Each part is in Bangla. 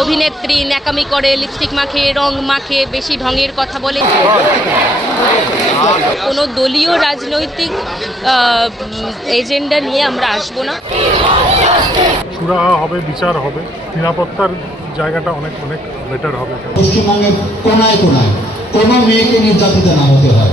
অভিনেত্রী ন্যাকামি করে লিপস্টিক মাখে রং মাখে বেশি ঢঙের কথা বলে। কোনো দলীয় রাজনৈতিক এজেন্ডা নিয়ে আমরা আসব না। সুরাহা হবে বিচার হবে। নিরাপত্তার জায়গাটা অনেক অনেক বেটার হবে। পশ্চিমবঙ্গের কোনায় কোনায় কোনো মেয়েকে নির্যাতিত না হতে হয়।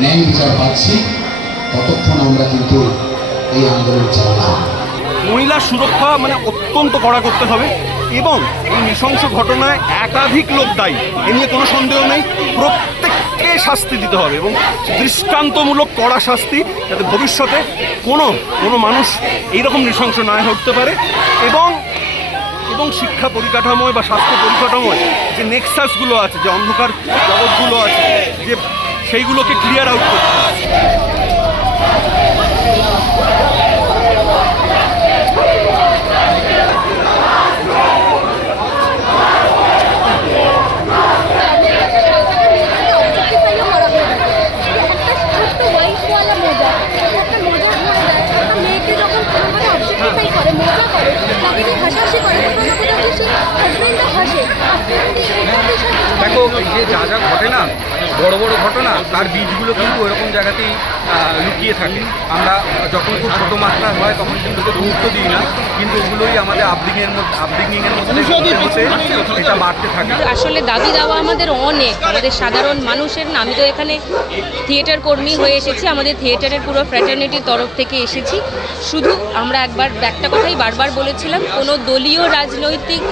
ন্যায় বিচার পাচ্ছি, ততক্ষণ আমরা কিন্তু এই আন্দোলন চালাবো। মহিলার সুরক্ষা মানে অত্যন্ত কড়া করতে হবে এবং এই নৃশংস ঘটনায় একাধিক লোক দায়ী। এ নিয়ে কোনো সন্দেহ নেই। প্রত্যেককে শাস্তি দিতে হবে এবং দৃষ্টান্তমূলক কড়া শাস্তি যাতে ভবিষ্যতে কোনো কোনো মানুষ এইরকম নৃশংস না হতে পারে এবং এবং শিক্ষা পরিকাঠামোয় বা স্বাস্থ্য পরিকাঠামোয় যে নেক্সাসগুলো আছে, যে অন্ধকার জগৎগুলো আছে, যে সেইগুলোকে ক্লিয়ার আউট করতে হবে দেখো এই যে যা যা ঘটে না বড় বড় ঘটনা তার বীজগুলো কিন্তু ওরকম জায়গাতেই লুকিয়ে থাকে। আমরা যখন খুব ছোটো মাত্রার হয় তখন কিন্তু গুরুত্ব দিই না। কিন্তু ওগুলোই আমাদের আপব্রিংয়ের মধ্যে আপব্রিংয়ের মধ্যে এটা বাড়তে থাকে। আসলে দাবি দাওয়া আমাদের অনেক। আমাদের সাধারণ মানুষের না আমি তো এখানে থিয়েটার কর্মী হয়ে এসেছি। আমাদের থিয়েটারের পুরো ফ্র্যাটার্নিটির তরফ থেকে এসেছি। শুধু আমরা একবার একটা কথাই বারবার বলেছিলাম কোনো দলীয় রাজনৈতিক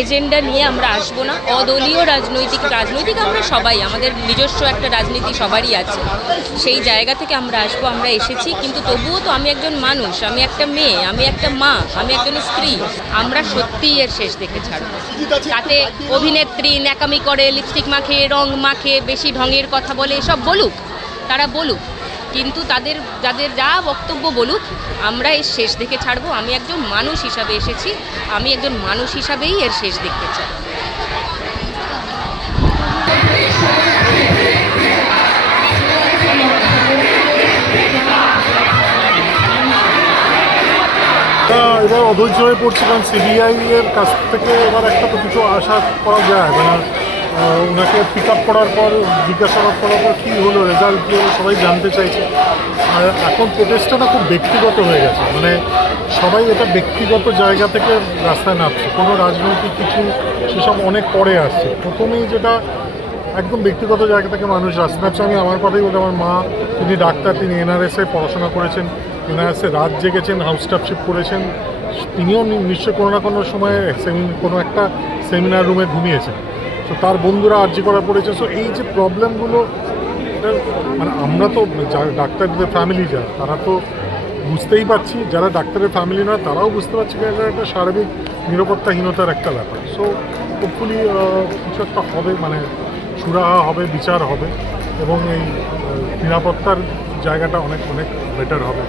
এজেন্ডা নিয়ে আমরা আসব না। অদলীয় রাজনৈতিক রাজনৈতিক আমরা সবাই আমাদের নিজস্ব একটা রাজনীতি সবারই আছে। সেই জায়গা থেকে আমরা আসব, আমরা এসেছি, কিন্তু তবুও তো আমি একজন মানুষ, আমি একটা মেয়ে, আমি একটা মা, আমি একজন স্ত্রী। আমরা সত্যিই এর শেষ দেখে ছাড়বো। তাতে অভিনেত্রী ন্যাকামি করে লিপস্টিক মাখে, রং মাখে, বেশি ঢঙের কথা বলে, এসব বলুক, তারা বলুক। কিন্তু তাদের, যাদের যা বক্তব্য বলুক, আমরা এর শেষ দেখে ছাড়বো। আমি একজন মানুষ হিসাবে এসেছি, আমি একজন মানুষ হিসাবেই এর শেষ দেখতে চাই। তা এবার অধৈর্য হয়ে পড়ছে কারণ সিবিআই এর কাছ থেকে এবার একটা তো কিছু আশা করা যায়। মানে ওনাকে পিক আপ করার পর জিজ্ঞাসাবাদ করার পর কী হলো রেজাল্ট কী হলো, সবাই জানতে চাইছে। আর এখন প্রোটেস্টটা খুব ব্যক্তিগত হয়ে গেছে। মানে সবাই এটা ব্যক্তিগত জায়গা থেকে রাস্তায় নামছে। কোনো রাজনৈতিক কিছু সেসব অনেক পরে আসছে। প্রথমেই যেটা একদম ব্যক্তিগত জায়গা থেকে মানুষ রাস্তা নামছে আমি আমার কথাই বলি আমার মা, তিনি ডাক্তার, তিনি এনআরএসে পড়াশোনা করেছেন। এনআরএসে রাত জেগেছেন হাউস স্টাফশিপ করেছেন। তিনিও নি- নিশ্চয়ই কোনো না কোনো সময় সেমি- কোনো একটা সেমিনার রুমে ঘুমিয়েছেন। তো তার বন্ধুরা আর্জি করা পড়েছে। সো এই যে প্রবলেমগুলো মানে আমরা তো ডাক্তারদের ফ্যামিলি যারা তারা তো বুঝতেই পারছি, যারা ডাক্তারের ফ্যামিলি নয়, তারাও বুঝতে পারছি এটা একটা সার্বিক নিরাপত্তাহীনতার একটা ব্যাপার। সো হোপফুলি কিছু একটা হবে মানে সুরাহা হবে, বিচার হবে, এবং এই নিরাপত্তার জায়গাটা অনেক অনেক বেটার হবে।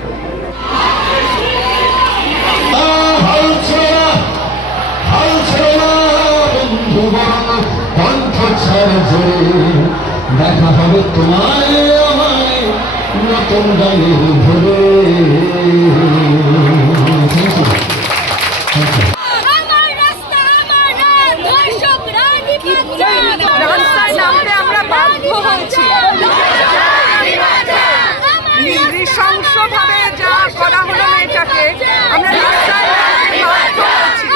দেখা হবে তোমায় নতুন Thank you. আমার রাস্তা আমার রাত ধর্ষক রানী রাস্তায় নামতে আমরা বাধ্য হচ্ছি নৃশংসভাবে যা করা হলো মেয়েটাকে আমরা রাস্তায় নামতে বাধ্য হচ্ছি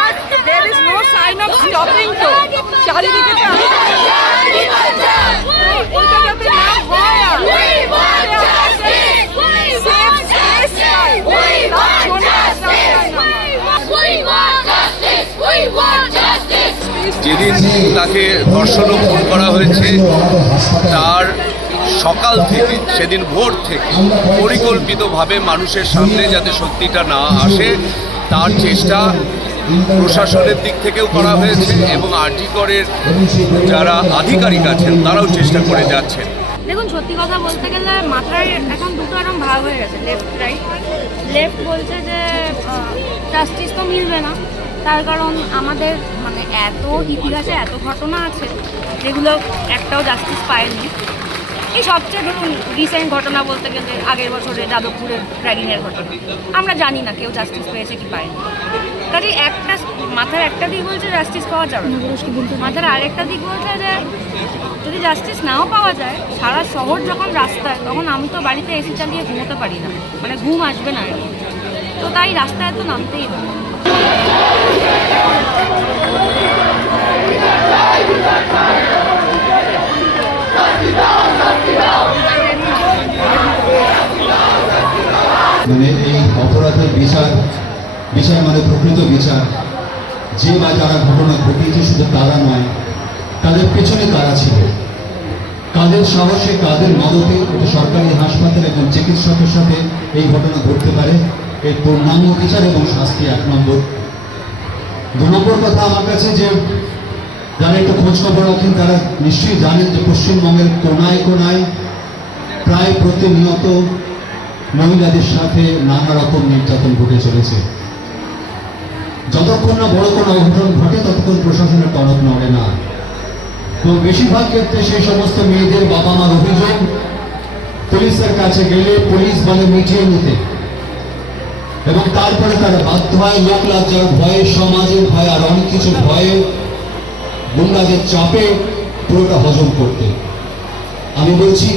আর there is no sign of stopping তো চারিদিকে তো এটা যাতে না হয় আর safe space চাই জন্য রাস্তায় নামা। We want justice! We want justice! যেদিন তাকে ধর্ষণ ও খুন করা হয়েছে, তার সকাল থেকে, সেদিন ভোর থেকে পরিকল্পিতভাবে মানুষের সামনে যাতে সত্যিটা না আসে, তার চেষ্টা প্রশাসনের দিক থেকেও করা হয়েছে এবং আর্টিকরের যারা আধিকারিক আছেন, তারাও চেষ্টা করে যাচ্ছেন। দেখুন, সত্যি কথা বলতে গেলে মাথায় এখন দুটো এরকম ভাগ হয়ে গেছে লেফট রাইট লেফট বলছে যে জাস্টিস তো মিলবে না। তার কারণ আমাদের মানে এত ইতিহাসে এত ঘটনা আছে যেগুলো একটাও জাস্টিস পায়নি। এই সবচেয়ে ধরুন রিসেন্ট ঘটনা বলতে গেলে আগের বছরে যাদবপুরের র্যাগিংয়ের ঘটনা। আমরা জানি না কেউ জাস্টিস পেয়েছে কি পায়নি। কাজে একটা মাথার একটা দিক বলছে জাস্টিস পাওয়া যাবে মাথার আরেকটা দিক বলছে যে যদি জাস্টিস নাও পাওয়া যায়, সারা শহর যখন রাস্তায়, তখন আমি তো বাড়িতে এসি চালিয়ে ঘুমোতে পারি না। মানে ঘুম আসবে না। তো তাই রাস্তায় তো নামতেই হবে। মানে এই অপরাধের বিচার বিচার মানে প্রকৃত বিচার। যে বা যারা ঘটনা ঘটিয়েছে শুধু তারা নয়, তাদের পেছনে কারা ছিল? কাদের সাহসে, কাদের মদতে সরকারি হাসপাতাল এবং চিকিৎসকের সাথে এই ঘটনা ঘটতে পারে? এর পূর্ণাঙ্গ বিচার এবং শাস্তি এক নম্বর। দু নম্বর কথা আমার কাছে যে, যারা একটু খোঁজ খবর রাখেন, তারা নিশ্চয়ই জানেন যে পশ্চিমবঙ্গের কোনায় কোনায় প্রায় প্রতিনিয়ত মহিলাদের সাথে নানা রকম নির্যাতন ঘটে চলেছে। যতক্ষণ না বড় কোনো অঘটন ঘটে, ততক্ষণ প্রশাসনের টনক নড়ে না। এবং বেশিরভাগ ক্ষেত্রে সেই সমস্ত মেয়েদের বাবা মার অভিযোগ, পুলিশের কাছে গেলে পুলিশ বলে মিটিয়ে নিতে। এবং তারপরে তারা বাধ্য হয় লোক লজ্জার ভয়ে, সমাজের ভয়ে আর অনেক কিছু ভয়ে গুন্ডাদের চাপে পুরোটা হজম করতে। আমি বলছি,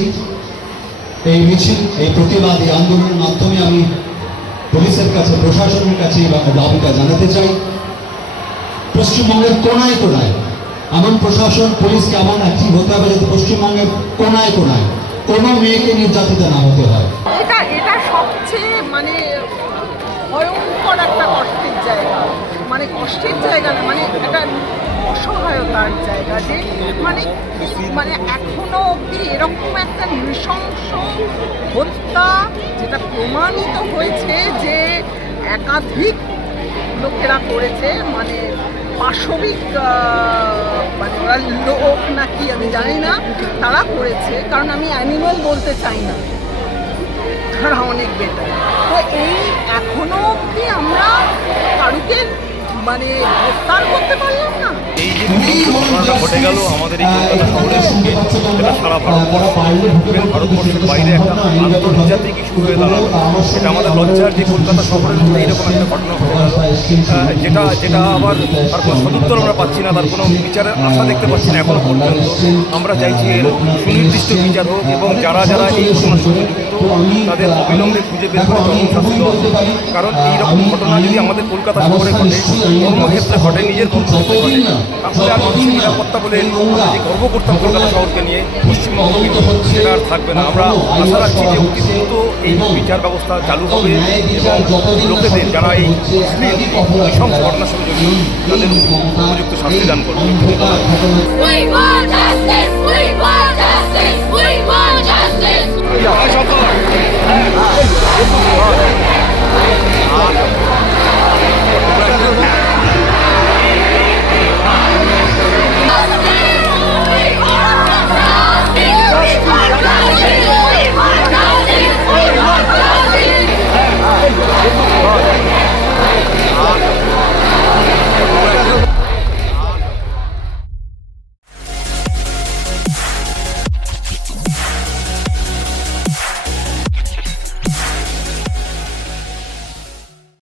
এই মিছিল, এই প্রতিবাদ, এই আন্দোলনের মাধ্যমে আমি পুলিশের কাছে, প্রশাসনের কাছে দাবিটা জানাতে চাই। পশ্চিমবঙ্গের কোনায় কোনায়, এমন প্রশাসন পুলিশকে এমন অ্যাক্টিভ হতে হবে যাতে পশ্চিমবঙ্গের কোনায় কোনায় কোনো মেয়েকে নির্যাতিত না হতে হয় এটা এটা সবচেয়ে মানে ভয়ঙ্কর একটা কষ্টের জায়গা। মানে কষ্টের জায়গা না মানে একটা অসহায়তার জায়গা যে মানে মানে এখনও অবধি এরকম একটা নৃশংস হত্যা যেটা প্রমাণিত হয়েছে যে একাধিক লোকেরা করেছে মানে পাশবিক মানে ওরা লোক নাকি আমি জানি না, তারা করেছে। কারণ আমি অ্যানিমাল বলতে চাই না। তারা অনেক বেটার তো এই এখনও অবধি আমরা কারুকে মানে গ্রেফতার করতে পারলাম না? ঘটে গেল, আমাদের এই কলকাতা শহরের বুকে এটা সারা ভারতবর্ষ। ভারতবর্ষের বাইরে একটা আন্তর্জাতিক ইস্যু হয়ে দাঁড়াল। এটা আমাদের লজ্জার যে কলকাতা শহরের মধ্যে এরকম একটা ঘটনা ঘটে যেটা যেটা আবার তার কোনো সদুত্তর আমরা পাচ্ছি না, তার কোনো বিচারের আশা দেখতে পাচ্ছি না এখনও পর্যন্ত। আমরা চাইছি এর সুনির্দিষ্ট বিচার হোক এবং যারা যারা এই তাদের অবিলম্বে খুঁজে বের। কারণ এইরকম ঘটনা যদি আমাদের কলকাতা শহরে ঘটে কর্মক্ষেত্রে ঘটে, নিজের কর্মক্ষেত্রে ঘটে তাহলে আর মানুষের নিরাপত্তা বলে যে গর্ব করতাম কলকাতা শহরকে নিয়ে পশ্চিমবঙ্গ, সেটা আর থাকবে না। আমরা আশা রাখছি যে অতি দ্রুত এই বিচার ব্যবস্থা চালু হবে এবং লোকেদের যারা এই মুসলিম ঘটনার সঙ্গে জড়িত, তাদের উপযুক্ত শাস্তি দান করবে।